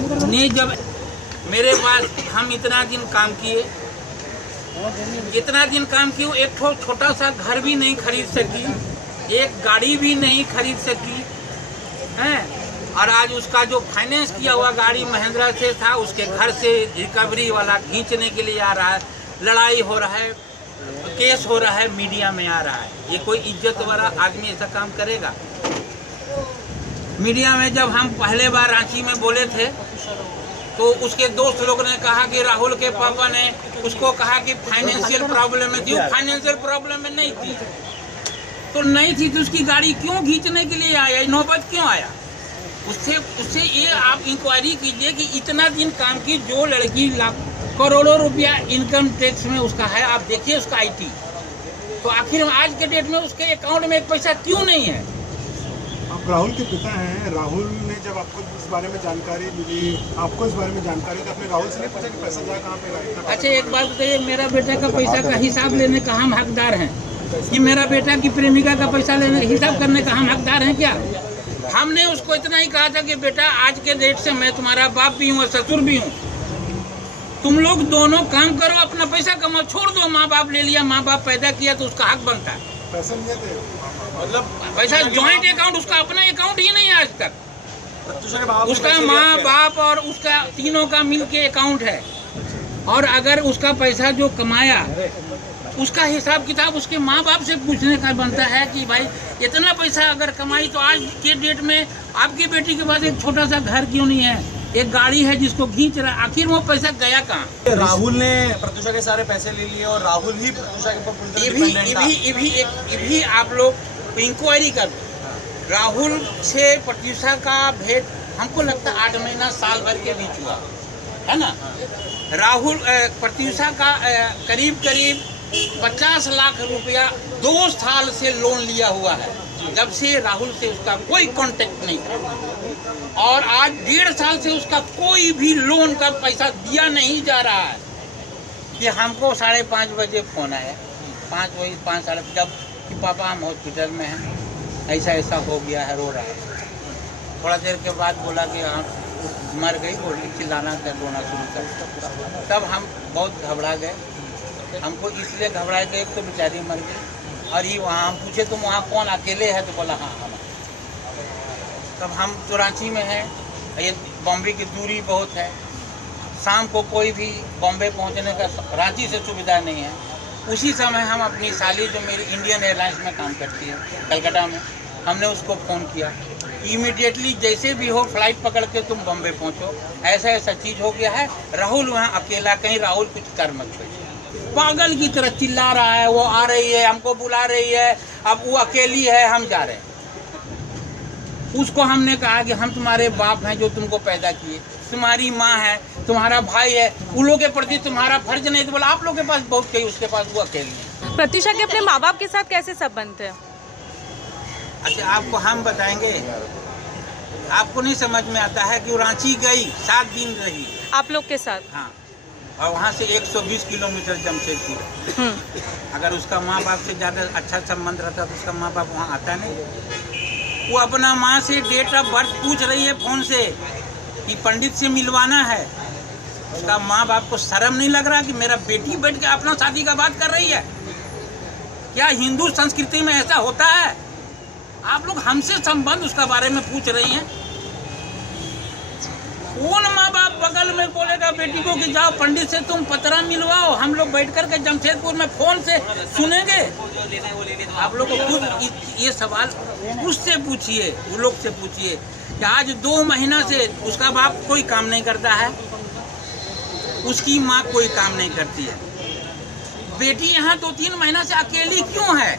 नहीं, जब मेरे पास हम इतना दिन काम किए, एक छोटा सा घर भी नहीं खरीद सकी, एक गाड़ी भी नहीं खरीद सकी हैं। और आज उसका जो फाइनेंस किया हुआ गाड़ी महिंद्रा से था, उसके घर से रिकवरी वाला खींचने के लिए आ रहा है, लड़ाई हो रहा है, केस हो रहा है, मीडिया में आ रहा है। ये कोई इज्जत वाला आदमी ऐसा काम करेगा? मीडिया में जब हम पहले बार रांची में बोले थे तो उसके दोस्त लोग ने कहा कि राहुल के पापा ने उसको कहा कि फाइनेंशियल प्रॉब्लम में थी। फाइनेंशियल प्रॉब्लम में नहीं थी तो उसकी गाड़ी क्यों खींचने के लिए आया, नौबत क्यों आया? उससे ये आप इंक्वायरी कीजिए कि इतना दिन काम की जो लड़की करोड़ों रुपया इनकम टैक्स में उसका है, आप देखिए उसका आईटी, तो आखिर आज के डेट में उसके अकाउंट में एक पैसा क्यों नहीं है? आप राहुल के पिता हैं, राहुल ने जब आपको इस बारे में जानकारी मिली, तो आपने राहुल से नहीं पूछा कि पैसा जाए कहाँ पे रहा? अच्छा, एक बात बताइए, मेरा बेटा का पैसा का हिसाब लेने का हम हकदार हैं कि मेरा बेटा की प्रेमिका का पैसा लेने हिसाब करने का हम हकदार हैं क्या? हमने उसको इतना ही कहा था कि बेटा आज के डेट से मैं तुम्हारा बाप भी हूँ और ससुर भी हूँ, तुम लोग दोनों काम करो, अपना पैसा कमाओ, छोड़ दो। माँ बाप ले लिया, माँ बाप पैदा किया तो उसका हक बनता है। पैसा नहीं थे, मतलब पैसा जॉइंट अकाउंट, उसका अपना अकाउंट ही नहीं है आज तक। उसका माँ बाप और उसका तीनों का मिल के अकाउंट है। और अगर उसका पैसा जो कमाया उसका हिसाब किताब उसके माँ बाप से पूछने का बनता है कि भाई इतना पैसा अगर कमाई तो आज के डेट में आपकी बेटी के पास एक छोटा सा घर क्यों नहीं है, एक गाड़ी है जिसको खींच रहा है, आखिर वो पैसा गया कहाँ? राहुल ने प्रत्युषा के सारे पैसे ले लिए और राहुल ही प्रत्युषा के ऊपर ये भी आप लोग इंक्वायरी कर। राहुल से प्रत्युषा का भेंट हमको लगता है 8 महीना साल भर के बीच हुआ है ना। राहुल प्रत्युषा का करीब 50 लाख रुपया 2 साल से लोन लिया हुआ है, जब से राहुल से उसका कोई कांटेक्ट नहीं था। और आज 1.5 साल से उसका कोई भी लोन का पैसा दिया नहीं जा रहा है। कि हमको 5:30 बजे फोन आया, 5 साल जब कि पापा हम हॉस्पिटल में हैं, ऐसा हो गया है, रो रहा है। थोड़ा देर के बाद बोला कि हाँ मर गई, बोली चिल्लाना कर, रोना शुरू कर। तब हम बहुत घबरा गए। हमको इसलिए घबरा गए तो बेचारी मर गई। और ये वहाँ हम पूछे तुम वहाँ कौन अकेले है, तो बोला हाँ हम। तब हम तो रांची में हैं, ये बॉम्बे की दूरी बहुत है, शाम को कोई भी बॉम्बे पहुँचने का रांची से सुविधा नहीं है। उसी समय हम अपनी साली जो मेरी इंडियन एयरलाइंस में काम करती है कलकत्ता में, हमने उसको फ़ोन किया, इमीडिएटली जैसे भी हो फ्लाइट पकड़ के तुम बॉम्बे पहुँचो, ऐसा चीज़ हो गया है। राहुल वहाँ अकेला, कहीं राहुल कुछ कर मत छोड़िए। पागल की तरह चिल्ला रहा है, वो आ रही है, हमको बुला रही है, अब वो अकेली है, हम जा रहे हैं। उसको हमने कहा कि हम तुम्हारे बाप हैं जो तुमको पैदा किए, तुम्हारी माँ है, तुम्हारा भाई है, उन लोगों के प्रति तुम्हारा फर्ज नहीं। तो बोला आप लोगों के पास बहुत कही, उसके पास वो अकेली है। प्रत्युषा के अपने माँ बाप के साथ कैसे संबंध थे? अच्छा, आपको हम बताएंगे, आपको नहीं समझ में आता है कि वो रांची गई, 7 दिन रही आप लोग के साथ। हाँ, और वहाँ से 120 किलोमीटर जमशेदपुर। अगर उसका माँ बाप से ज़्यादा अच्छा संबंध रहता तो उसका माँ बाप वहाँ आता नहीं। वो अपना माँ से डेट ऑफ बर्थ पूछ रही है फ़ोन से कि पंडित से मिलवाना है। उसका माँ बाप को शर्म नहीं लग रहा कि मेरा बेटी बैठ के अपना शादी का बात कर रही है? क्या हिंदू संस्कृति में ऐसा होता है? आप लोग हमसे संबंध उसका बारे में पूछ रही हैं। कौन माँ बाप बगल में बोलेगा बेटी को कि जाओ पंडित से तुम पतरा मिलवाओ, हम लोग बैठ कर के जमशेदपुर में फोन से सुनेंगे? आप लोग को खुद ये सवाल उससे पूछिए, वो लोग से पूछिए कि आज 2 महीना से उसका बाप कोई काम नहीं करता है, उसकी माँ कोई काम नहीं करती है, बेटी यहाँ 2-3 महीना से अकेली क्यों है?